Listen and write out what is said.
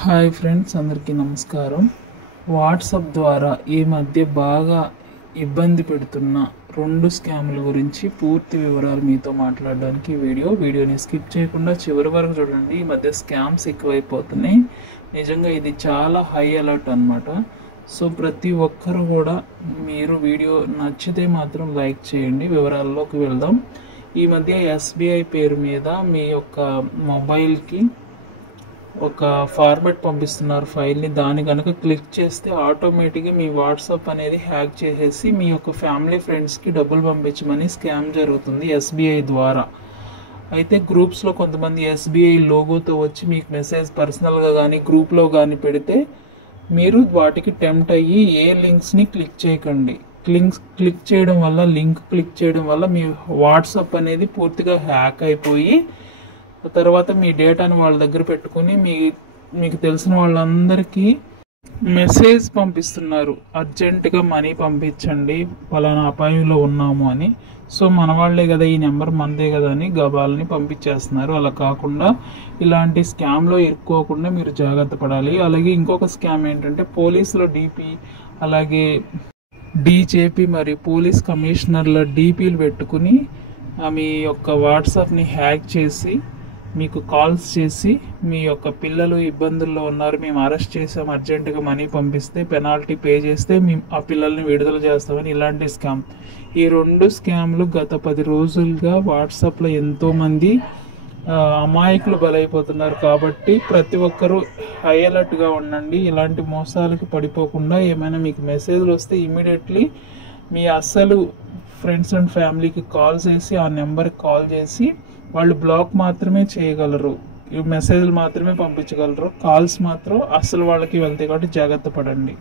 Hi friends, అందరికీ నమస్కారం. WhatsApp ద్వారా ఈ మధ్య బాగా ఇబ్బంది పెడుతున్న 2 స్కామ్ల గురించి పూర్తి వివరాలు మీతో మాట్లాడడానికి వీడియోని స్కిప్ చేయకుండా చివరి వరకు చూడండి. ఈ మధ్య స్కామ్స్ ఎక్కువైపోతున్నాయి. నిజంగా ఇది చాలా హై అలర్ట్ అన్నమాట. సో ప్రతి ఒక్కరు కూడా మీరు వీడియో నచ్చితే మాత్రం లైక్ చేయండి. వివరాల్లోకి వెళ్దాం. ఈ మధ్య ఎస్బీఐ పేరు మీద మీ యొక్క మొబైల్కి ఒక ఫార్మాట్ పంపిస్తున్నారు ఫైల్ని. దాన్ని కనుక క్లిక్ చేస్తే ఆటోమేటిక్గా మీ వాట్సాప్ అనేది హ్యాక్ చేసేసి మీ యొక్క ఫ్యామిలీ ఫ్రెండ్స్కి డబ్బులు పంపించమని స్కామ్ జరుగుతుంది ఎస్బీఐ ద్వారా. అయితే గ్రూప్స్లో కొంతమంది ఎస్బీఐ లోగోతో వచ్చి మీకు మెసేజ్ పర్సనల్గా కానీ గ్రూప్లో కానీ పెడితే మీరు వాటికి టెంప్ట్ అయ్యి ఏ లింక్స్ని క్లిక్ చేయకండి. లింక్ క్లిక్ చేయడం వల్ల మీ వాట్సాప్ అనేది పూర్తిగా హ్యాక్ అయిపోయి తర్వాత మీ డేటాను వాళ్ళ దగ్గర పెట్టుకుని మీకు తెలిసిన వాళ్ళందరికీ మెసేజ్ పంపిస్తున్నారు, అర్జెంటుగా మనీ పంపించండి, పలానా అపాయంలో ఉన్నాము అని. సో మన వాళ్ళే కదా, ఈ నెంబర్ మనదే కదా అని గబాల్ని పంపించేస్తున్నారు. అలా కాకుండా ఇలాంటి స్కామ్లో ఇరుక్కోకుండా మీరు జాగ్రత్త పడాలి. అలాగే ఇంకొక స్కామ్ ఏంటంటే పోలీసులో డీపీ, అలాగే డీజేపీ మరియు పోలీస్ కమిషనర్ల డీపీలు పెట్టుకుని మీ యొక్క వాట్సాప్ని హ్యాక్ చేసి మీకు కాల్స్ చేసి మీ యొక్క పిల్లలు ఇబ్బందుల్లో ఉన్నారు, మేము అరెస్ట్ చేసాం, అర్జెంటుగా మనీ పంపిస్తే పెనాల్టీ పే చేస్తే మేము ఆ పిల్లల్ని విడుదల చేస్తామని ఇలాంటి స్కామ్. ఈ 2 స్కామ్లు గత 10 రోజులుగా వాట్సాప్లో ఎంతోమంది అమాయకులు బలైపోతున్నారు. కాబట్టి ప్రతి ఒక్కరూ హై అలర్ట్గా ఉండండి. ఇలాంటి మోసాలకు పడిపోకుండా ఏమైనా మీకు మెసేజ్లు వస్తే ఇమీడియట్లీ మీ అస్సలు ఫ్రెండ్స్ అండ్ ఫ్యామిలీకి కాల్ చేసి ఆ నెంబర్కి కాల్ చేసి వాళ్ళు బ్లాక్ మాత్రమే చేయగలరు, ఈ మెసేజ్లు మాత్రమే పంపించగలరు. కాల్స్ మాత్రం అస్సలు వాళ్ళకి వెళ్తాయి. కాబట్టి జాగ్రత్త పడండి.